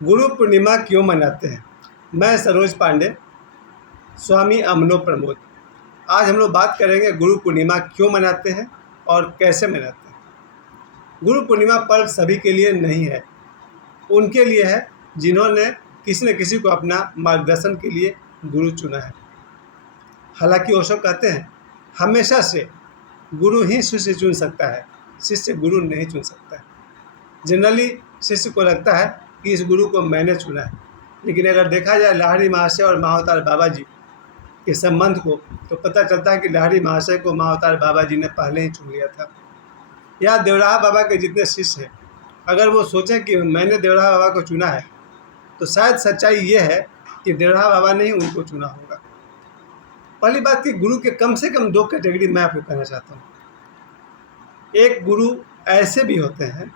गुरु पूर्णिमा क्यों मनाते हैं? मैं सरोज पांडे, स्वामी अमनो प्रमोद। आज हम लोग बात करेंगे गुरु पूर्णिमा क्यों मनाते हैं और कैसे मनाते हैं। गुरु पूर्णिमा पर्व सभी के लिए नहीं है, उनके लिए है जिन्होंने किसी न किसी को अपना मार्गदर्शन के लिए गुरु चुना है। हालांकि ओशो कहते हैं हमेशा से गुरु ही शिष्य चुन सकता है, शिष्य गुरु नहीं चुन सकता है। जनरली शिष्य को लगता है कि इस गुरु को मैंने चुना है, लेकिन अगर देखा जाए लाहिड़ी महाशय और महाअवतार बाबा जी के संबंध को, तो पता चलता है कि लाहिड़ी महाशय को महाअवतार बाबा जी ने पहले ही चुन लिया था। या देवराहा बाबा के जितने शिष्य हैं, अगर वो सोचें कि मैंने देवराहा बाबा को चुना है, तो शायद सच्चाई ये है कि देवराहा बाबा ने ही उनको चुना होगा। पहली बात कि गुरु के कम से कम दो कैटेगरी मैं आपको कहना चाहता हूँ। एक गुरु ऐसे भी होते हैं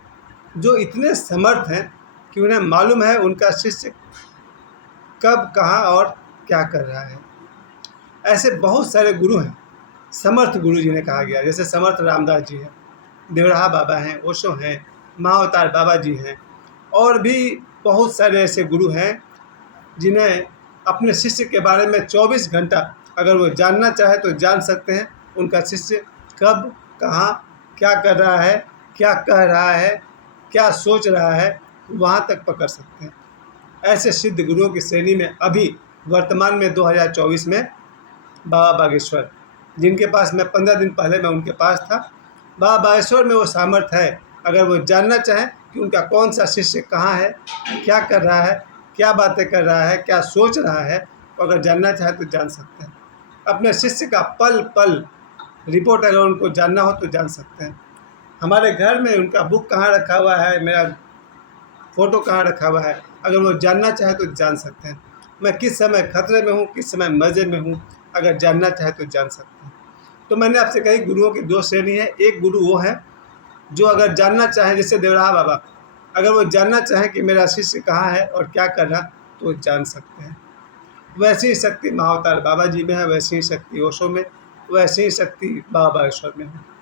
जो इतने समर्थ हैं कि उन्हें मालूम है उनका शिष्य कब, कहाँ और क्या कर रहा है। ऐसे बहुत सारे गुरु हैं, समर्थ गुरु जिन्हें कहा गया, जैसे समर्थ रामदास जी हैं, देवराहा बाबा हैं, ओशो हैं, महाअवतार बाबा जी हैं, और भी बहुत सारे ऐसे गुरु हैं जिन्हें अपने शिष्य के बारे में 24 घंटा अगर वो जानना चाहे तो जान सकते हैं। उनका शिष्य कब, कहाँ, क्या कर रहा है, क्या कह रहा है, क्या सोच रहा है, वहाँ तक पकड़ सकते हैं। ऐसे सिद्ध गुरुओं की श्रेणी में अभी वर्तमान में 2024 में बाबा बागेश्वर, जिनके पास मैं 15 दिन पहले मैं उनके पास था। बाबा बागेश्वर में वो सामर्थ्य है, अगर वो जानना चाहें कि उनका कौन सा शिष्य कहाँ है, क्या कर रहा है, क्या बातें कर रहा है, क्या सोच रहा है, तो अगर जानना चाहे तो जान सकते हैं। अपने शिष्य का पल पल रिपोर्ट अगर उनको जानना हो तो जान सकते हैं। हमारे घर में उनका बुक कहाँ रखा हुआ है, मेरा फ़ोटो कहाँ रखा हुआ है, अगर वो जानना चाहे तो जान सकते हैं। मैं किस समय खतरे में हूँ, किस समय मज़े में हूँ, अगर जानना चाहे तो जान सकते हैं। तो मैंने आपसे कही गुरुओं की दो श्रेणी है। एक गुरु वो है जो अगर जानना चाहे, जैसे देवराहा बाबा, अगर वो जानना चाहें कि मेरा शिष्य कहाँ है और क्या कर रहा, तो जान सकते हैं। वैसी ही शक्ति महाअवतार बाबा जी में है, वैसी ही शक्ति ओशो में, वैसी ही शक्ति बाबा बागेश्वर में है।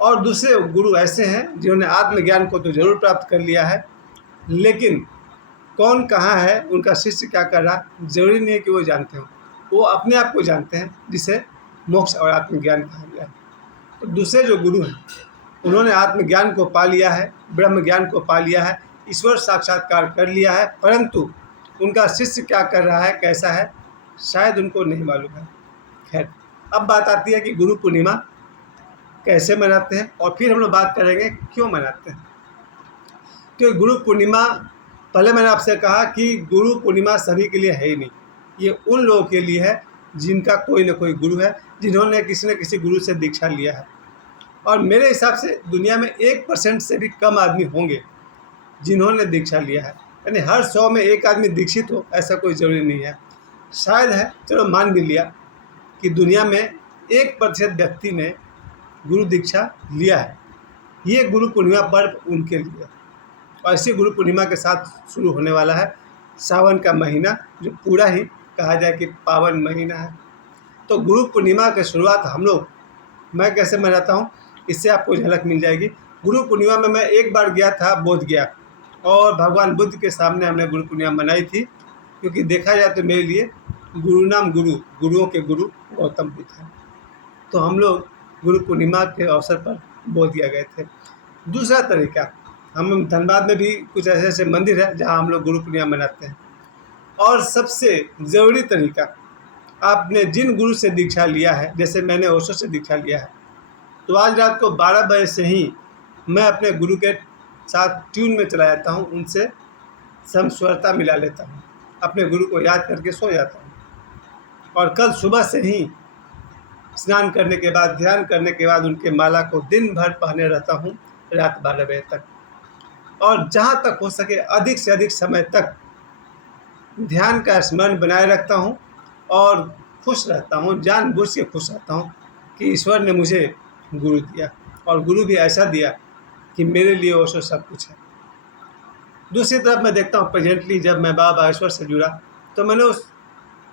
और दूसरे गुरु ऐसे हैं जिन्होंने आत्मज्ञान को तो जरूर प्राप्त कर लिया है, लेकिन कौन कहाँ है, उनका शिष्य क्या कर रहा, जरूरी नहीं है कि वो जानते हो, वो अपने आप को जानते हैं, जिसे मोक्ष और आत्मज्ञान कहा गया है। तो दूसरे जो गुरु हैं उन्होंने आत्मज्ञान को पा लिया है, ब्रह्म ज्ञान को पा लिया है, ईश्वर साक्षात्कार कर लिया है, परंतु उनका शिष्य क्या कर रहा है, कैसा है, शायद उनको नहीं मालूम है। खैर, अब बात आती है कि गुरु पूर्णिमा कैसे मनाते हैं, और फिर हम लोग बात करेंगे क्यों मनाते हैं। क्योंकि गुरु पूर्णिमा, पहले मैंने आपसे कहा कि गुरु पूर्णिमा सभी के लिए है ही नहीं, ये उन लोगों के लिए है जिनका कोई न कोई गुरु है, जिन्होंने किसी न किसी गुरु से दीक्षा लिया है। और मेरे हिसाब से दुनिया में 1% से भी कम आदमी होंगे जिन्होंने दीक्षा लिया है, यानी हर 100 में एक आदमी दीक्षित हो, ऐसा कोई ज़रूरी नहीं है। शायद है, चलो मान भी लिया कि दुनिया में 1% व्यक्ति ने गुरु दीक्षा लिया है। ये गुरु पूर्णिमा पर्व उनके लिए, और इसी गुरु पूर्णिमा के साथ शुरू होने वाला है सावन का महीना, जो पूरा ही कहा जाए कि पावन महीना है। तो गुरु पूर्णिमा की शुरुआत हम लोग, मैं कैसे मनाता हूँ, इससे आपको झलक मिल जाएगी। गुरु पूर्णिमा में मैं एक बार गया था बोध गया, और भगवान बुद्ध के सामने हमने गुरु पूर्णिमा मनाई थी, क्योंकि देखा जाए तो मेरे लिए गुरु नाम गुरु, गुरुओं के गुरु गौतम बुद्ध हैं। तो हम लोग गुरु पूर्णिमा के अवसर पर बोध गया गए थे। दूसरा तरीका, हम धनबाद में भी कुछ ऐसे ऐसे मंदिर है जहाँ हम लोग गुरु पूर्णिमा मनाते हैं। और सबसे ज़रूरी तरीका, आपने जिन गुरु से दीक्षा लिया है, जैसे मैंने ओशो से दीक्षा लिया है, तो आज रात को 12 बजे से ही मैं अपने गुरु के साथ ट्यून में चला जाता हूँ, उनसे समस्वरता मिला लेता हूँ, अपने गुरु को याद करके सो जाता हूँ। और कल सुबह से ही स्नान करने के बाद, ध्यान करने के बाद उनके माला को दिन भर पहने रहता हूँ, रात 12 बजे तक। और जहाँ तक हो सके अधिक से अधिक समय तक ध्यान का स्मरण बनाए रखता हूँ, और खुश रहता हूँ, जानबूझ के खुश रहता हूँ कि ईश्वर ने मुझे गुरु दिया, और गुरु भी ऐसा दिया कि मेरे लिए ओशो सब कुछ है। दूसरी तरफ मैं देखता हूँ, प्रेजेंटली जब मैं बाबा बागेश्वर से जुड़ा, तो मैंने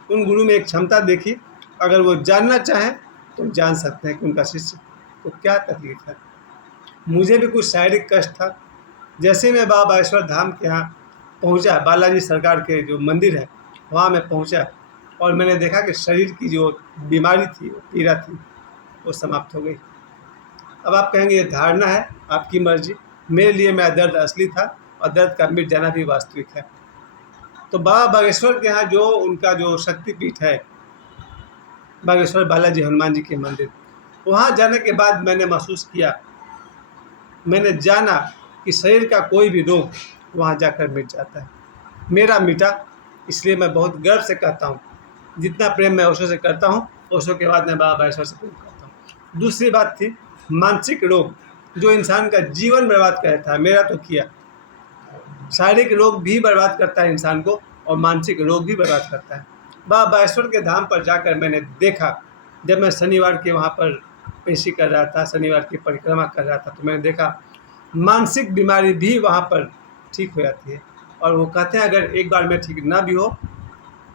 उन गुरु में एक क्षमता देखी, अगर वो जानना चाहें तो जान सकते हैं कि उनका शिष्य को क्या तकलीफ है। मुझे भी कुछ शारीरिक कष्ट था, जैसे मैं बाबा बागेश्वर धाम के यहाँ पहुंचा, बालाजी सरकार के जो मंदिर है वहाँ मैं पहुंचा और मैंने देखा कि शरीर की जो बीमारी थी, पीड़ा थी, वो समाप्त हो गई। अब आप कहेंगे ये धारणा है, आपकी मर्जी। मेरे लिए मेरा दर्द असली था और दर्द का मिट जाना भी वास्तविक है। तो बाबा बागेश्वर के यहाँ जो उनका जो शक्तिपीठ है, बागेश्वर बालाजी हनुमान जी के मंदिर, वहाँ जाने के बाद मैंने महसूस किया, मैंने जाना कि शरीर का कोई भी रोग वहाँ जाकर मिट जाता है। मेरा मिटा, इसलिए मैं बहुत गर्व से कहता हूँ, जितना प्रेम मैं ओशो से करता हूँ, ओशो के बाद मैं बाबा बागेश्वर से प्रेम करता हूँ। दूसरी बात थी मानसिक रोग, जो इंसान का जीवन बर्बाद करता है, मेरा तो किया। शारीरिक रोग भी बर्बाद करता है इंसान को और मानसिक रोग भी बर्बाद करता है। बाबा बागेश्वर के धाम पर जाकर मैंने देखा, जब मैं शनिवार के वहाँ पर पेशी कर रहा था, शनिवार की परिक्रमा कर रहा था, तो मैंने देखा मानसिक बीमारी भी वहाँ पर ठीक हो जाती है। और वो कहते हैं अगर एक बार में ठीक ना भी हो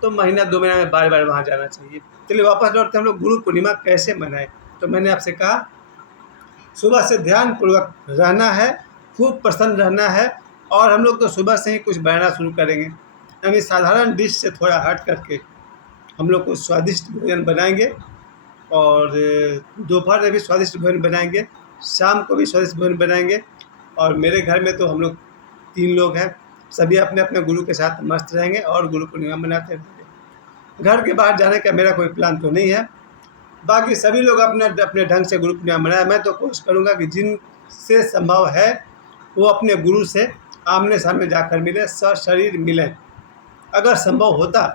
तो महीना 2 महीना में बार बार वहाँ जाना चाहिए। चलिए वापस लौटते हैं, हम लोग गुरु पूर्णिमा कैसे मनाएं। तो मैंने आपसे कहा सुबह से ध्यानपूर्वक रहना है, खूब प्रसन्न रहना है, और हम लोग तो सुबह से ही कुछ बनाना शुरू करेंगे, यानी साधारण डिश से थोड़ा हट करके हम लोग कुछ स्वादिष्ट भोजन बनाएंगे, और दोपहर में भी स्वादिष्ट भोजन बनाएंगे, शाम को भी स्वादिष्ट भोजन बनाएंगे। और मेरे घर में तो हम लोग 3 लोग हैं, सभी अपने अपने गुरु के साथ मस्त रहेंगे और गुरु पूर्णिमा मनाते रहेंगे। घर के बाहर जाने का मेरा कोई प्लान तो नहीं है। बाकी सभी लोग अपने अपने ढंग से गुरु पूर्णिमा मनाएं। मैं तो कोशिश करूंगा कि जिनसे संभव है वो अपने गुरु से आमने सामने जाकर मिले, सशरीर मिलें। अगर संभव होता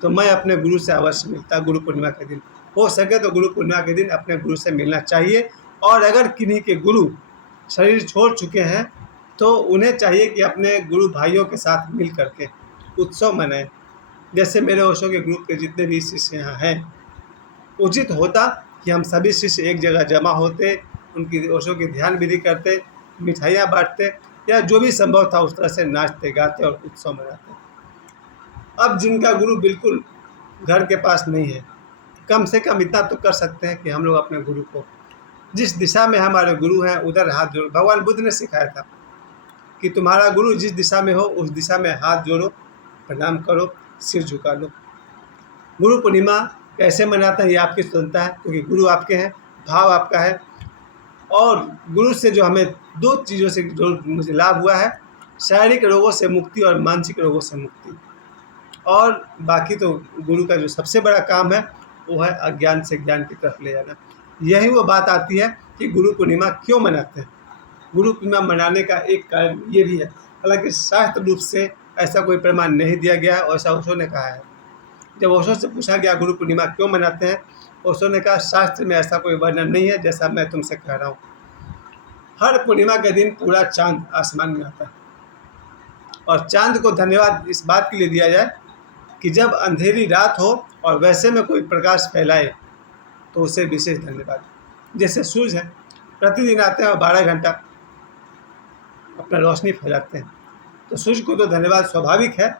तो मैं अपने गुरु से अवश्य मिलता गुरु पूर्णिमा के दिन। हो सके तो गुरु पूर्णिमा के दिन अपने गुरु से मिलना चाहिए। और अगर किन्हीं के गुरु शरीर छोड़ चुके हैं तो उन्हें चाहिए कि अपने गुरु भाइयों के साथ मिल करके उत्सव मनाएं। जैसे मेरे ओशो के ग्रुप के जितने भी शिष्य यहाँ हैं, उचित होता कि हम सभी शिष्य एक जगह जमा होते, उनकी ओशो की ध्यान विधि करते, मिठाइयाँ बांटते, या जो भी संभव था उस तरह से नाचते गाते और उत्सव मनाते। अब जिनका गुरु बिल्कुल घर के पास नहीं है, कम से कम इतना तो कर सकते हैं कि हम लोग अपने गुरु को, जिस दिशा में हमारे गुरु हैं उधर हाथ जोड़ो। भगवान बुद्ध ने सिखाया था कि तुम्हारा गुरु जिस दिशा में हो उस दिशा में हाथ जोड़ो, प्रणाम करो, सिर झुका लो। गुरु पूर्णिमा कैसे मनाते हैं ये आपकी स्वतंत्रता है, क्योंकि गुरु आपके हैं, भाव आपका है। और गुरु से जो हमें 2 चीज़ों से जो मुझे लाभ हुआ है, शारीरिक रोगों से मुक्ति और मानसिक रोगों से मुक्ति। और बाकी तो गुरु का जो सबसे बड़ा काम है वो है अज्ञान से ज्ञान की तरफ ले जाना। यही वो बात आती है कि गुरु पूर्णिमा क्यों मनाते हैं। गुरु पूर्णिमा मनाने का एक कारण ये भी है, हालांकि शास्त्र रूप से ऐसा कोई प्रमाण नहीं दिया गया है, ऐसा ओशो ने कहा है। जब ओशो से पूछा गया गुरु पूर्णिमा क्यों मनाते हैं, ओशो ने कहा शास्त्र में ऐसा कोई वर्णन नहीं है जैसा मैं तुमसे कह रहा हूँ। हर पूर्णिमा के दिन पूरा चांद आसमान में आता है, और चांद को धन्यवाद इस बात के लिए दिया जाए कि जब अंधेरी रात हो और वैसे में कोई प्रकाश फैलाए तो उसे विशेष धन्यवाद। जैसे सूरज है, प्रतिदिन आते हैं और 12 घंटा अपना रोशनी फैलाते हैं, तो सूरज को तो धन्यवाद स्वाभाविक है,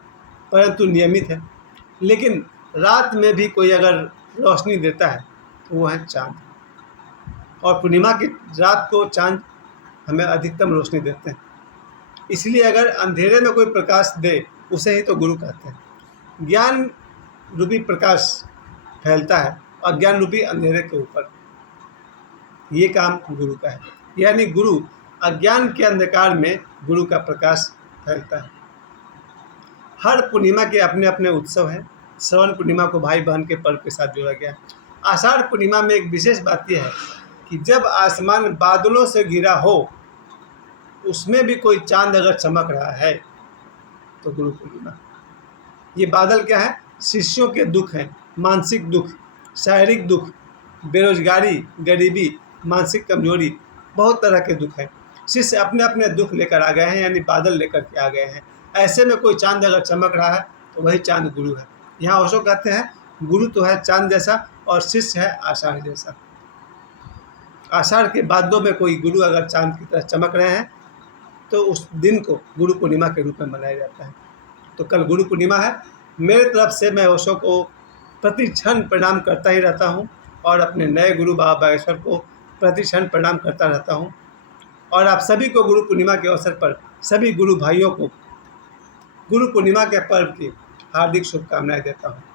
परंतु नियमित है। लेकिन रात में भी कोई अगर रोशनी देता है तो वो है चाँद, और पूर्णिमा की रात को चाँद हमें अधिकतम रोशनी देते हैं। इसलिए अगर अंधेरे में कोई प्रकाश दे उसे ही तो गुरु कहते हैं। ज्ञान रूपी प्रकाश फैलता है अज्ञान रूपी अंधेरे के ऊपर, ये काम गुरु का है। यानी गुरु अज्ञान के अंधकार में गुरु का प्रकाश फैलता है। हर पूर्णिमा के अपने अपने उत्सव हैं। श्रवण पूर्णिमा को भाई बहन के पर्व के साथ जोड़ा गया। आषाढ़ पूर्णिमा में एक विशेष बात यह है कि जब आसमान बादलों से घिरा हो, उसमें भी कोई चांद अगर चमक रहा है तो गुरु पूर्णिमा। ये बादल क्या है? शिष्यों के दुख हैं, मानसिक दुख, शारीरिक दुख, बेरोजगारी, गरीबी, मानसिक कमजोरी, बहुत तरह के दुख हैं। शिष्य अपने अपने दुख लेकर आ गए हैं, यानी बादल लेकर के आ गए हैं। ऐसे में कोई चांद अगर चमक रहा है तो वही चांद गुरु है। यहाँ ओशो कहते हैं गुरु तो है चांद जैसा और शिष्य है आषाढ़ जैसा। आषाढ़ के बादलों में कोई गुरु अगर चांद की तरह चमक रहे हैं तो उस दिन को गुरु पूर्णिमा के रूप में मनाया जाता है। तो कल गुरु पूर्णिमा है। मेरे तरफ से मैं ओशो को प्रति क्षण प्रणाम करता ही रहता हूँ, और अपने नए गुरु बाबा बागेश्वर को प्रति क्षण प्रणाम करता रहता हूँ। और आप सभी को गुरु पूर्णिमा के अवसर पर सभी गुरु भाइयों को गुरु पूर्णिमा के पर्व की हार्दिक शुभकामनाएं देता हूँ।